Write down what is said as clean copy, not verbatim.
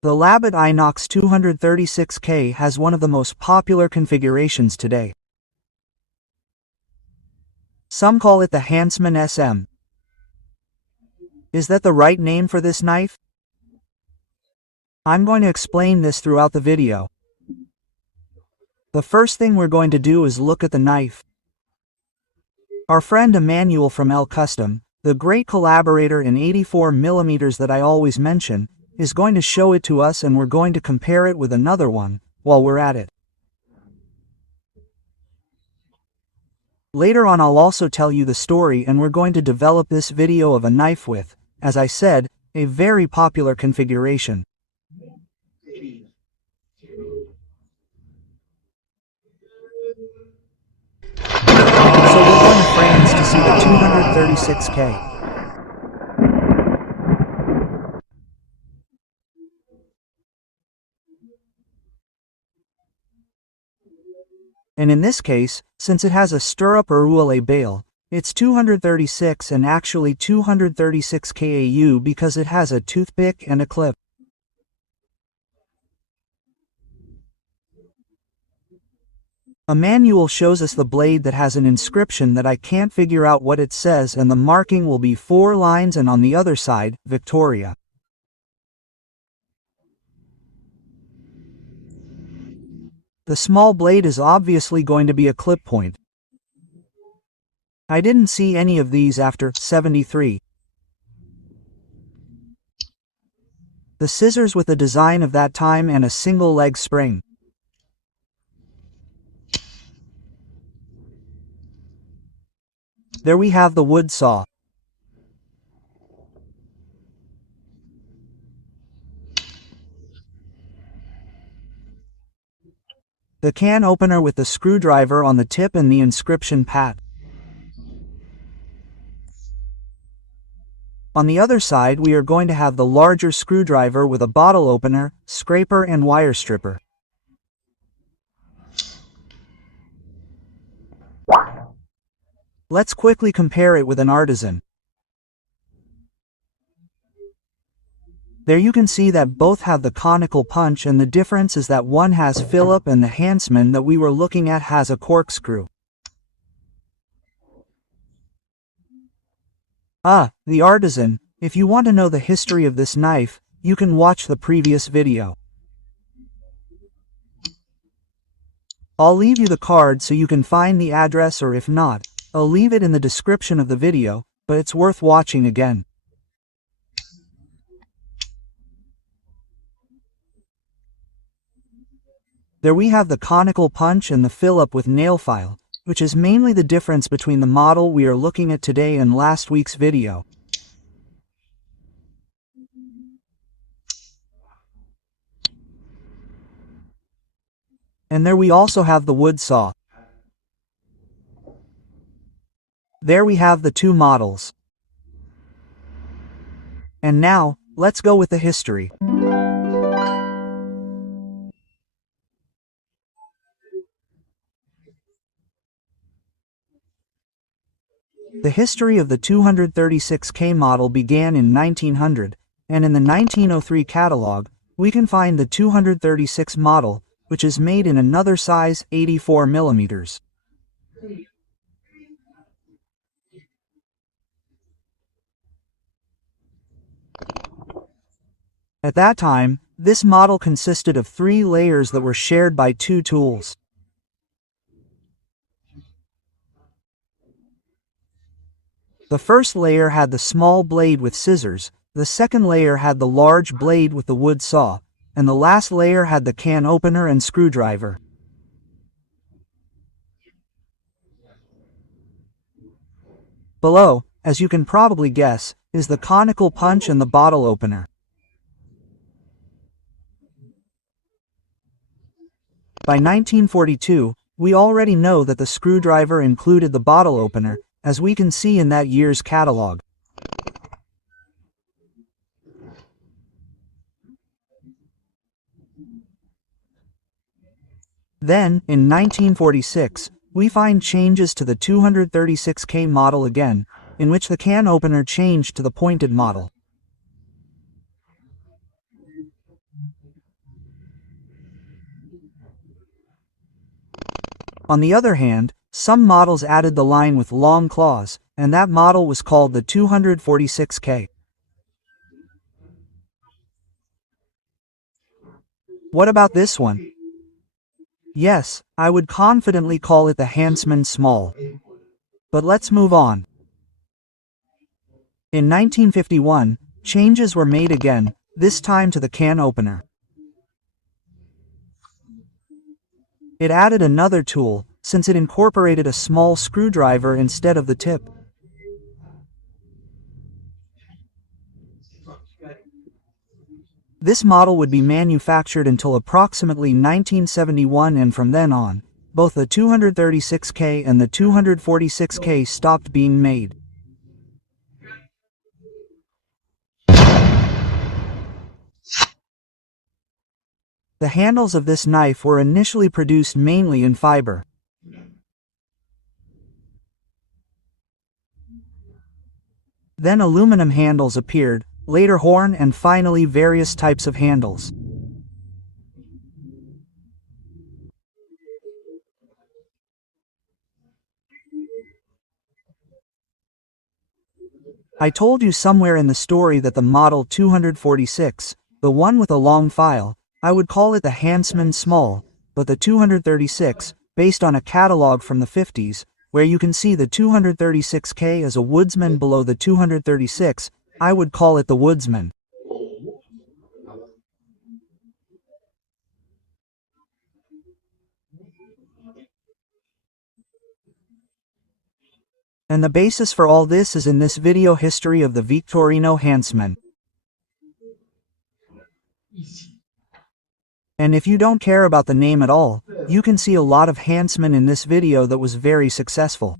The Victorinox 236k has one of the most popular configurations today. Some call it the Huntsman SM. Is that the right name for this knife? I'm going to explain this throughout the video. The first thing we're going to do is look at the knife. Our friend Manuel from L Custom, the great collaborator in 84mm that I always mention, is going to show it to us, and we're going to compare it with another one while we're at it. Later on I'll also tell you the story, and we're going to develop this video of a knife with, as I said, a very popular configuration. So we're going to France to see the 236k. And in this case, since it has a stirrup or roue bail, it's 236 and actually 236k AU because it has a toothpick and a clip. A manual shows us the blade that has an inscription that I can't figure out what it says, and the marking will be 4 lines, and on the other side, Victoria. The small blade is obviously going to be a clip point. I didn't see any of these after 73. The scissors with the design of that time and a single leg spring. There we have the wood saw. The can opener with the screwdriver on the tip and the inscription pat. On the other side we are going to have the larger screwdriver with a bottle opener, scraper and wire stripper. Let's quickly compare it with an Artisan. There you can see that both have the conical punch, and the difference is that one has Phillip and the Huntsman that we were looking at has a corkscrew. The Artisan. If you want to know the history of this knife, you can watch the previous video. I'll leave you the card so you can find the address, or if not, I'll leave it in the description of the video, but it's worth watching again. There we have the conical punch and the Phillip with nail file, which is mainly the difference between the model we are looking at today and last week's video. And there we also have the wood saw. There we have the two models. And now, let's go with the history. The history of the 236k model began in 1900, and in the 1903 catalog, we can find the 236 model, which is made in another size, 84mm. At that time, this model consisted of 3 layers that were shared by 2 tools. The first layer had the small blade with scissors, the second layer had the large blade with the wood saw, and the last layer had the can opener and screwdriver. Below, as you can probably guess, is the conical punch and the bottle opener. By 1942, we already know that the screwdriver included the bottle opener, as we can see in that year's catalog. Then, in 1946, we find changes to the 236k model again, in which the can opener changed to the pointed model. On the other hand, some models added the line with long claws, and that model was called the 246k. What about this one? Yes, I would confidently call it the Huntsman Small. But let's move on. In 1951, changes were made again, this time to the can opener. It added another tool, since it incorporated a small screwdriver instead of the tip. This model would be manufactured until approximately 1971, and from then on, both the 236k and the 246k stopped being made. The handles of this knife were initially produced mainly in fiber. Then aluminum handles appeared, later horn, and finally various types of handles. I told you somewhere in the story that the model 246, the one with a long file, I would call it the Huntsman Small, but the 236, based on a catalog from the 50s, where you can see the 236k as a woodsman below the 236, I would call it the woodsman. And the basis for all this is in this video history of the Victorinox Huntsman. And if you don't care about the name at all, you can see a lot of Huntsman in this video that was very successful.